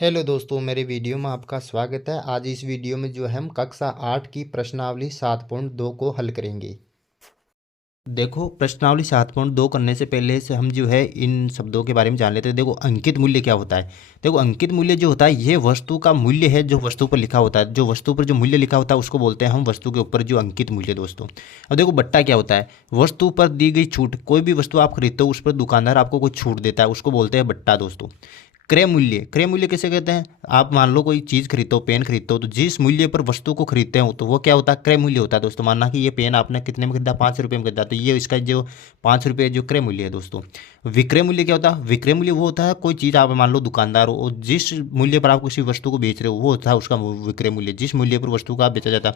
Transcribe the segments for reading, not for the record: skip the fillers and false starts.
Hello दोस्तों, मेरे video में आपका स्वागत है। आज इस वीडियो में जो है हम कक्षा 8 की प्रश्नावली 7.2 को हल करेंगे। देखो, प्रश्नावली 7.2 करने से पहले से हम जो है इन शब्दों के बारे में जान लेते हैं। देखो, अंकित मूल्य क्या होता है। देखो, अंकित मूल्य जो होता है ये वस्तु का मूल्य है जो वस्तु पर लिखा होता है। जो वस्तु पर जो मूल्य लिखा होता है उसको बोलते हैं हम वस्तु के ऊपर जो अंकित मूल्य दोस्तों। अब देखो, बट्टा क्या होता है। वस्तु पर दी गई छूट, कोई भी वस्तु आप खरीदते हो उस पर दुकानदार आपको कोई छूट देता है, उसको बोलते हैं बट्टा दोस्तों। क्रय मूल्य, क्रय मूल्य किसे कहते हैं। आप मान लो कोई चीज़ खरीदते हो, पेन खरीदते हो, तो जिस मूल्य पर वस्तु को खरीदते हो तो वो क्या होता है, क्रय मूल्य होता है दोस्तों। मानना कि ये पेन आपने कितने में खरीदा, 5 रुपये में खरीदा, तो ये इसका जो 5 रुपये जो क्रय मूल्य है दोस्तों। विक्रय मूल्य क्या होता है। विक्रय मूल्य वो होता है, कोई चीज़ आप मान लो दुकानदार हो और जिस मूल्य पर आप किसी वस्तु को बेच रहे हो वो होता है उसका विक्रय मूल्य। जिस मूल्य पर वस्तु का बेचा जाता है,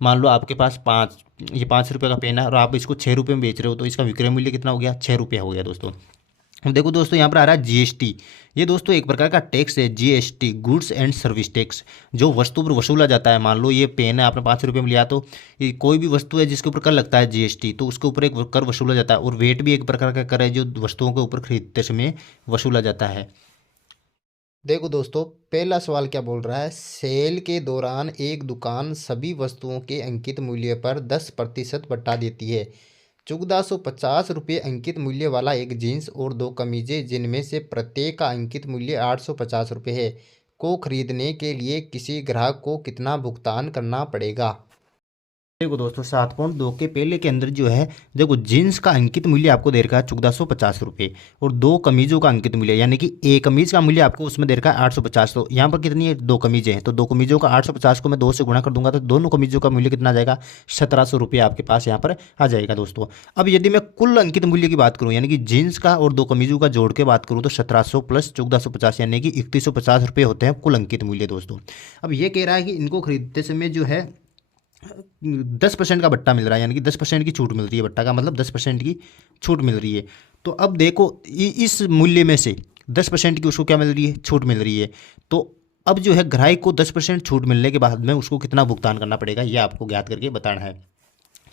मान लो आपके पास 5 रुपये का पेन है और आप इसको 6 रुपये में बेच रहे हो, तो इसका विक्रय मूल्य कितना हो गया, 6 रुपये हो गया दोस्तों। देखो दोस्तों, यहाँ पर आ रहा है जीएसटी। ये दोस्तों एक प्रकार का टैक्स है, GST, goods and service tax, जो वस्तु पर वसूला जाता है। मान लो ये पेन है, आपने 5 रुपये में लिया, तो ये कोई भी वस्तु है जिसके ऊपर कर लगता है जीएसटी, तो उसके ऊपर एक कर वसूला जाता है। और वेट भी एक प्रकार का कर है जो वस्तुओं के ऊपर खरीदते समय वसूला जाता है। देखो दोस्तों, पहला सवाल क्या बोल रहा है। सेल के दौरान एक दुकान सभी वस्तुओं के अंकित मूल्य पर 10% बट्टा देती है। 1450 रुपये अंकित मूल्य वाला एक जीन्स और 2 कमीजें, जिनमें से प्रत्येक का अंकित मूल्य 850 रुपये है, को खरीदने के लिए किसी ग्राहक को कितना भुगतान करना पड़ेगा। देखो दोस्तों, 7.2 के पहले के अंदर जो है, देखो जीन्स का अंकित मूल्य आपको दे रखा है 1450 रुपये और 2 कमीजों का अंकित मूल्य, यानी कि एक कमीज का मूल्य आपको उसमें दे रखा है 850। तो यहाँ पर कितनी है, 2 कमीजें हैं, तो 2 कमीजों का 850 को मैं 2 से गुणा कर दूंगा तो दोनों कमीजों का मूल्य कितना आ जाएगा, 1700 रुपये आपके पास यहाँ पर आ जाएगा दोस्तों। अब यदि मैं कुल अंकित मूल्य की बात करूँ, यानी कि जीन्स का और 2 कमीजों का जोड़ के बात करूँ, तो 1700 प्लस 1450 यानी कि 3150 रुपये होते हैं कुल अंकित मूल्य दोस्तों। अब ये कह रहा है कि इनको खरीदते समय जो है 10% का बट्टा मिल रहा है, यानी कि 10% की छूट मिल रही है। बट्टा का मतलब 10% की छूट मिल रही है। तो अब देखो, इस मूल्य में से 10% की उसको क्या मिल रही है, छूट मिल रही है। तो अब जो है ग्राहक को 10% छूट मिलने के बाद में उसको कितना भुगतान करना पड़ेगा, ये आपको ज्ञात करके बताना है।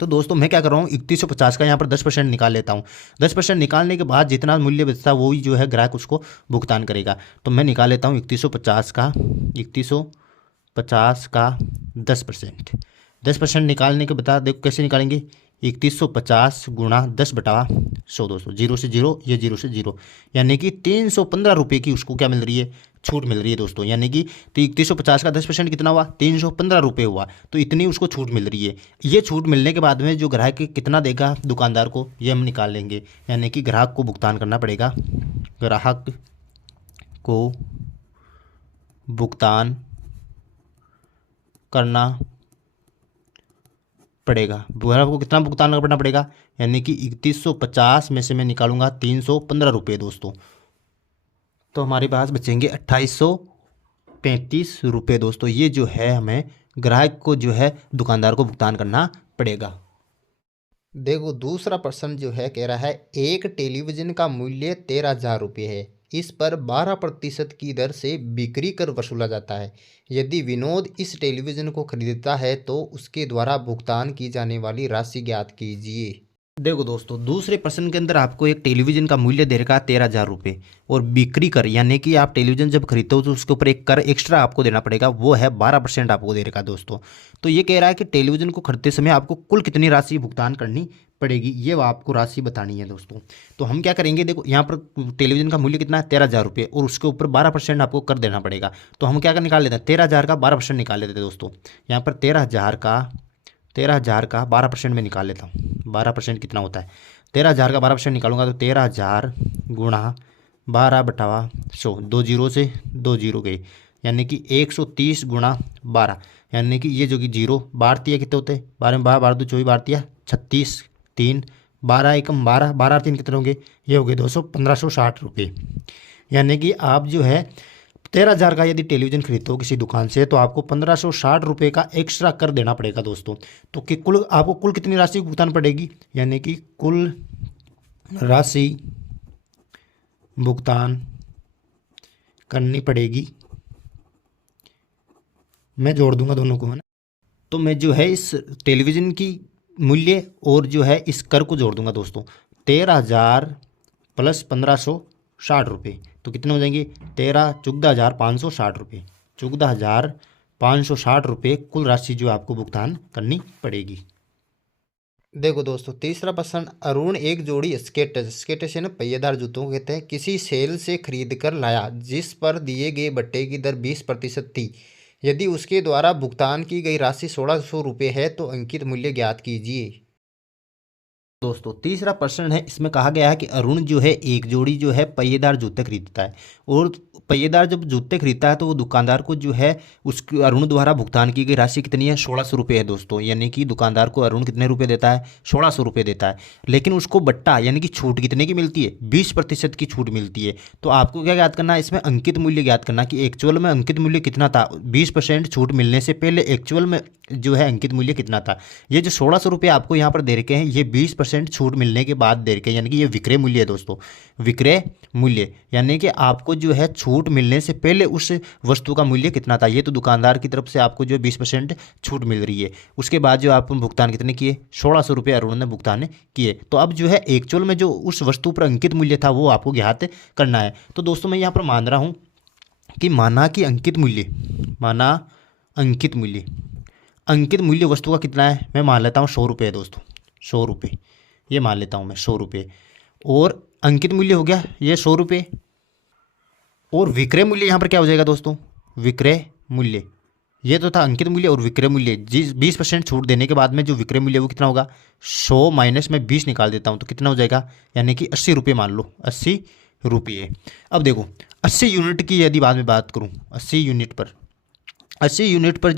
तो दोस्तों मैं क्या कर रहा हूँ, 3150 का यहाँ पर 10% निकाल लेता हूँ। 10% निकालने के बाद जितना मूल्य बचता है वही जो है ग्राहक उसको भुगतान करेगा। तो मैं निकाल लेता हूँ 3150 का 10%। 10% निकालने के बता देखो कैसे निकालेंगे, 3150 गुणा 10/100 दोस्तों। जीरो से जीरो, ये जीरो से जीरो, यानी कि 315 रुपये की उसको क्या मिल रही है, छूट मिल रही है दोस्तों। यानी कि तो 3150 का 10% कितना हुआ, 315 रुपये हुआ, तो इतनी उसको छूट मिल रही है। ये छूट मिलने के बाद में जो ग्राहक कितना देगा दुकानदार को, ये हम निकाल लेंगे। यानी कि ग्राहक को भुगतान करना पड़ेगा, ग्राहक को भुगतान करना पड़ेगा। ग्राहक को कितना भुगतान करना पड़ेगा, यानी कि 3150 में से मैं निकालूंगा 315 रुपये दोस्तों, तो हमारे पास बचेंगे 2835 रुपये दोस्तों। ये जो है हमें ग्राहक को जो है दुकानदार को भुगतान करना पड़ेगा। देखो, दूसरा प्रश्न जो है कह रहा है एक टेलीविज़न का मूल्य 13,000 रुपये है। इस पर 12% की दर से बिक्री कर वसूला जाता है। यदि विनोद इस टेलीविज़न को खरीदता है तो उसके द्वारा भुगतान की जाने वाली राशि ज्ञात कीजिए। देखो दोस्तों, दूसरे प्रश्न के अंदर आपको एक टेलीविज़न का मूल्य दे रखा है 13,000 रुपये और बिक्री कर, यानी कि आप टेलीविज़न जब खरीदते हो तो उसके ऊपर एक कर एक्स्ट्रा आपको देना पड़ेगा, वो है 12% आपको दे रखा है दोस्तों। तो ये कह रहा है कि टेलीविज़न को खरीदते समय आपको कुल कितनी राशि भुगतान करनी पड़ेगी, ये आपको राशि बतानी है दोस्तों। तो हम क्या करेंगे, देखो यहाँ पर टेलीविज़न का मूल्य कितना है 13,000 रुपये और उसके ऊपर 12% आपको कर देना पड़ेगा। तो हम क्या कर निकाल लेते हैं, 13,000 का 12% निकाल लेते हैं दोस्तों। यहाँ पर 13,000 का 12% में निकाल लेता हूँ। 12% कितना होता है, 13,000 का 12% निकालूंगा तो 13,000 गुणा 12/100, 2 जीरो से 2 जीरो गए, यानी कि 130 गुणा 12, यानी कि ये जो कि जीरो बारती है कितने होते हैं, 12 में 12, 12 2 24, बारती है 36, 3 12 एकम 12, 12 3 कितने होंगे, ये हो गए 1560 रुपये। यानी कि आप जो है 13,000 का यदि टेलीविज़न खरीदते हो किसी दुकान से तो आपको 1560 रुपये का एक्स्ट्रा कर देना पड़ेगा दोस्तों। तो कि कुल आपको कुल कितनी राशि भुगतान पड़ेगी, यानी कि कुल राशि भुगतान करनी पड़ेगी, मैं जोड़ दूंगा दोनों को, है ना। तो मैं जो है इस टेलीविज़न की मूल्य और जो है इस कर को जोड़ दूंगा दोस्तों। 13,000 प्लस 1500 ₹60। तो कितने हो जाएंगे? 14,560 रुपये। 14,560 रुपये कुल राशि जो आपको भुगतान करनी पड़ेगी। देखो दोस्तों, तीसरा प्रश्न, अरुण एक जोड़ी स्केटर्स यानी पहिएदार जूतों को कहते हैं, किसी सेल से खरीद कर लाया जिस पर दिए गए बट्टे की दर 20% थी। यदि उसके द्वारा भुगतान की गई राशि 1600 रुपये है तो अंकित मूल्य ज्ञात कीजिए। दोस्तों तीसरा प्रश्न है, इसमें कहा गया है कि अरुण जो है एक जोड़ी जो है पहिएदार जूते खरीदता है, और पहिएदार जब जूते खरीदता है तो वो दुकानदार को जो है उसके अरुण द्वारा भुगतान की गई राशि कितनी है? 1600 रुपये है दोस्तों। यानी कि दुकानदार को अरुण कितने रुपये देता है? 1600 रुपये देता है। लेकिन उसको बट्टा यानी कि छूट कितने की मिलती है? 20% की छूट मिलती है। तो आपको क्या ज्ञात करना है? इसमें अंकित मूल्य ज्ञात करना कि एक्चुअल में अंकित मूल्य कितना था। 20% छूट मिलने से पहले एक्चुअल में जो है अंकित मूल्य कितना था। ये जो 1600 रुपये आपको यहाँ पर दे रखे हैं, ये 20% छूट मिलने के बाद दे रखे हैं, यानी कि ये विक्रय मूल्य है दोस्तों। विक्रय मूल्य यानी कि आपको जो है छूट मिलने से पहले उस वस्तु का मूल्य कितना था। ये तो दुकानदार की तरफ से आपको जो 20% छूट मिल रही है, उसके बाद जो आप भुगतान कितने किए? 1600 रुपये अरुण ने भुगतान किए। तो अब जो है एक्चुअल में जो उस वस्तु पर अंकित मूल्य था वो आपको ज्ञात करना है। तो दोस्तों मैं यहाँ पर मान रहा हूँ कि माना कि अंकित मूल्य वस्तु का कितना है? मैं मान लेता हूँ 100 रुपये है दोस्तों, 100 रुपये ये मान लेता हूँ मैं, 100 रुपये। और अंकित मूल्य हो गया ये 100 रुपये, और विक्रय मूल्य यहाँ पर क्या हो जाएगा दोस्तों? विक्रय मूल्य ये तो था अंकित मूल्य, और विक्रय मूल्य जिस 20% छूट देने के बाद में जो विक्रय मूल्य वो कितना होगा? 100 माइनस में 20 निकाल देता हूँ तो कितना हो जाएगा? यानी कि 80 रुपये मान लो, 80 रुपये। अब देखो 80 यूनिट की यदि बाद में बात करूँ, 80 यूनिट पर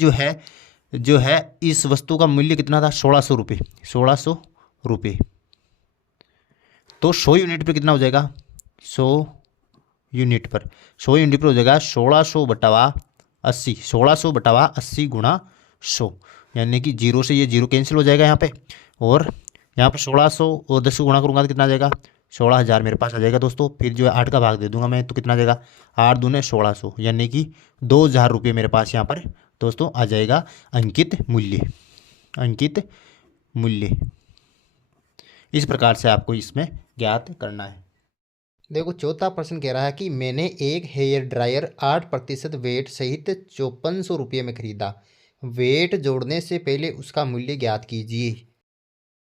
जो है इस वस्तु का मूल्य कितना था? 1600 रुपये, 1600 रुपये। तो 100 यूनिट पर कितना हो जाएगा? 100 यूनिट पर हो जाएगा 1600 बटावा 80, 1600 बटावा 80 गुणा 100, यानी कि जीरो से ये जीरो कैंसिल हो जाएगा यहाँ पे, और यहाँ पर 1600 और 10 से गुणा करूँगा तो कितना आ जाएगा? 16,000 मेरे पास आ जाएगा दोस्तों। फिर जो है 8 का भाग दे दूंगा मैं तो कितना आ जाएगा? 8 दूने 1600, यानी कि 2000 रुपये मेरे पास यहाँ पर दोस्तों आ जाएगा अंकित मूल्य। इस प्रकार से आपको इसमें ज्ञात करना है। देखो चौथा प्रश्न कह रहा है कि मैंने एक हेयर ड्रायर 8% वेट सहित 5400 रुपये में खरीदा। वेट जोड़ने से पहले उसका मूल्य ज्ञात कीजिए।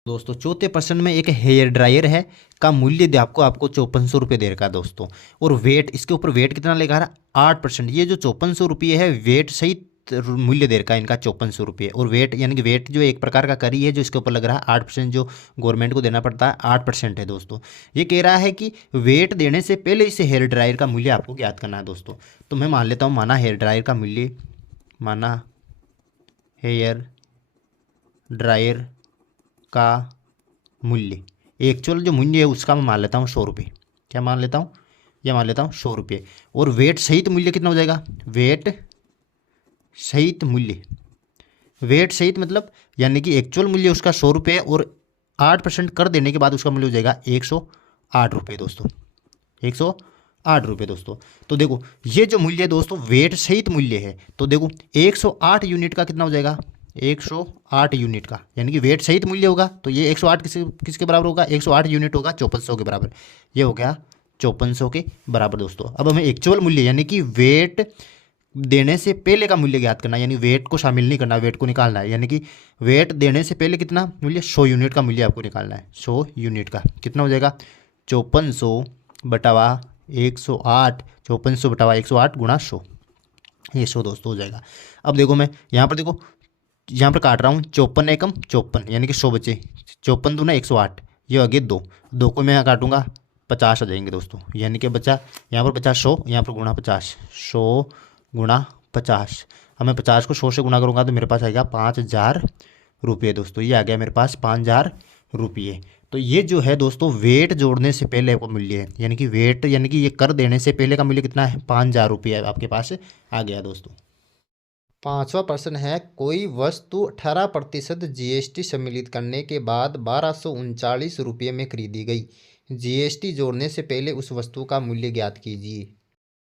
दोस्तों चौथे प्रश्न में एक हेयर ड्रायर है का मूल्य आपको 5400 रुपये दे रखा है दोस्तों, और वेट इसके ऊपर वेट कितना लगा रहा? 8%। ये जो 5400 रुपये है वेट सहित मूल्य दे रखा है इनका 5400 रुपये, और वेट यानी कि वेट जो एक प्रकार का करी है जो इसके ऊपर लग रहा है 8%, जो गवर्नमेंट को देना पड़ता है 8% है दोस्तों। ये कह रहा है कि वेट देने से पहले इसे हेयर ड्रायर का मूल्य आपको ज्ञात करना है दोस्तों। तो मैं मान लेता हूँ, माना हेयर ड्रायर का मूल्य एक्चुअल जो मूल्य है उसका मैं मान लेता हूँ 100 रुपये। क्या मान लेता हूँ? यह मान लेता हूँ 100 रुपये। और वेट सहित मूल्य कितना हो जाएगा? वेट सहित मतलब यानी कि एक्चुअल मूल्य उसका 100 रुपये और 8% कर देने के बाद उसका मूल्य हो जाएगा 108 रुपये दोस्तों, 108 रुपये दोस्तों। तो देखो ये जो मूल्य है दोस्तों वेट सहित मूल्य है, तो देखो 108 यूनिट का कितना हो जाएगा? 108 यूनिट का, यानी कि वेट सहित मूल्य होगा तो ये 108 किसके बराबर होगा? 108 यूनिट होगा 5400 के बराबर। ये हो गया 5400 के बराबर दोस्तों। अब हमें एक्चुअल मूल्य यानी कि वेट देने से पहले का मूल्य ज्ञात करना है, यानी वेट को शामिल नहीं करना, वेट को निकालना है। यानी कि वेट देने से पहले कितना मूल्य? 100 यूनिट का मूल्य आपको निकालना है। 100 यूनिट का कितना हो जाएगा? 5400 बटावा 108, 5400 बटावा 108 गुणा 100, ये 100 दोस्तों हो जाएगा। अब देखो मैं यहाँ पर काट रहा हूँ 54 एकम 54, यानी कि 100 बचे, 54 दूना 108, ये आगे 2 को मैं यहाँ काटूंगा 50 आ जाएंगे दोस्तों, यानी कि बचा यहाँ पर 100, यहाँ पर गुणा 50, 100 गुणा 50। अब मैं 50 को 100 से गुणा करूँगा तो मेरे पास आएगा 5000 रुपये दोस्तों। ये आ गया मेरे पास 5000 रुपये। तो ये जो है दोस्तों वेट जोड़ने से पहले का मूल्य है, यानी कि वेट यानी कि ये कर देने से पहले का मूल्य कितना है? 5000 रुपये आपके पास आ गया दोस्तों। पांचवा प्रश्न है, कोई वस्तु 18% जीएसटी सम्मिलित करने के बाद 1239 रुपये में खरीदी गई। जीएसटी जोड़ने से पहले उस वस्तु का मूल्य ज्ञात कीजिए।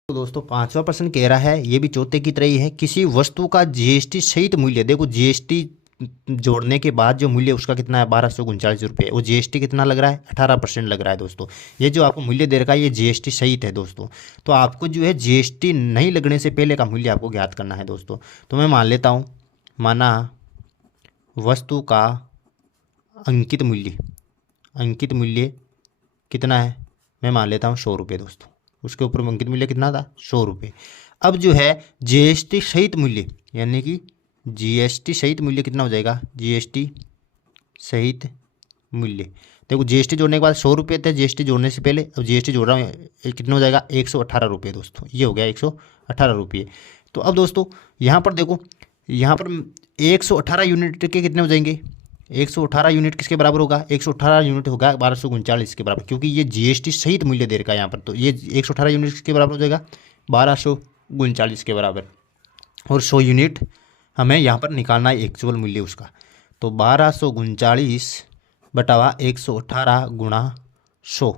तो दोस्तों पांचवा प्रश्न कह रहा है, ये भी चौथे की तरह ही है, किसी वस्तु का जीएसटी सहित मूल्य, देखो जीएसटी जोड़ने के बाद जो मूल्य उसका कितना है 1239 रुपये। वो जीएसटी कितना लग रहा है 18% लग रहा है दोस्तों। ये जो आपको मूल्य दे रखा है ये जीएसटी सहित है दोस्तों। तो आपको जो है जीएसटी नहीं लगने से पहले का मूल्य आपको ज्ञात करना है दोस्तों। तो मैं मान लेता हूँ, माना वस्तु का अंकित मूल्य कितना है, मैं मान लेता हूँ 100 रुपये दोस्तों। उसके ऊपर अंकित मूल्य कितना था 100 रुपये। अब जो है जीएसटी सहित मूल्य, यानी कि जीएसटी सहित मूल्य कितना हो जाएगा, जीएसटी सहित मूल्य। देखो जीएसटी जोड़ने के बाद 100 रुपये थे जीएसटी जोड़ने से पहले, अब जीएसटी जोड़ रहा हूँ कितना हो जाएगा 118 रुपये दोस्तों। ये हो गया 118 रुपये। तो अब दोस्तों यहाँ पर देखो, यहाँ पर 118 यूनिट के कितने हो जाएंगे, 118 यूनिट किसके बराबर होगा, 118 यूनिट होगा 1239 के बराबर, क्योंकि ये जीएसटी सहित मूल्य दे रखा है यहाँ पर। तो ये 118 यूनिट किसके बराबर हो जाएगा 1239 के बराबर। और 100 यूनिट हमें यहाँ पर निकालना है एक्चुअल मूल्य उसका। तो 1239 बटावा 118 गुणा 100।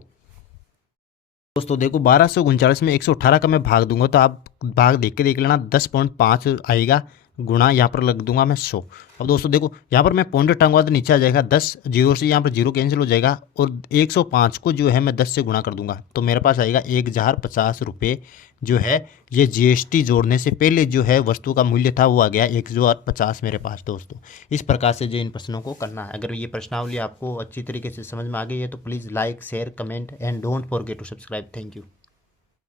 दोस्तों देखो 1239 में 118 का मैं भाग दूंगा, तो आप भाग देख लेना 10.5 आएगा, गुणा यहाँ पर लग दूंगा मैं 100। अब दोस्तों देखो यहाँ पर मैं पॉइंट टांगूंगा तो नीचे आ जाएगा 10, जीरो से यहाँ पर जीरो कैंसिल हो जाएगा, और 105 को जो है मैं 10 से गुणा कर दूंगा, तो मेरे पास आएगा 1050 रुपये जो है ये जीएसटी जोड़ने से पहले जो है वस्तु का मूल्य था वो आ गया 1050 मेरे पास दोस्तों। इस प्रकार से जो इन प्रश्नों को करना है। अगर ये प्रश्नावली आपको अच्छी तरीके से समझ में आ गई है तो please like share comment and don't forget to subscribe. Thank you.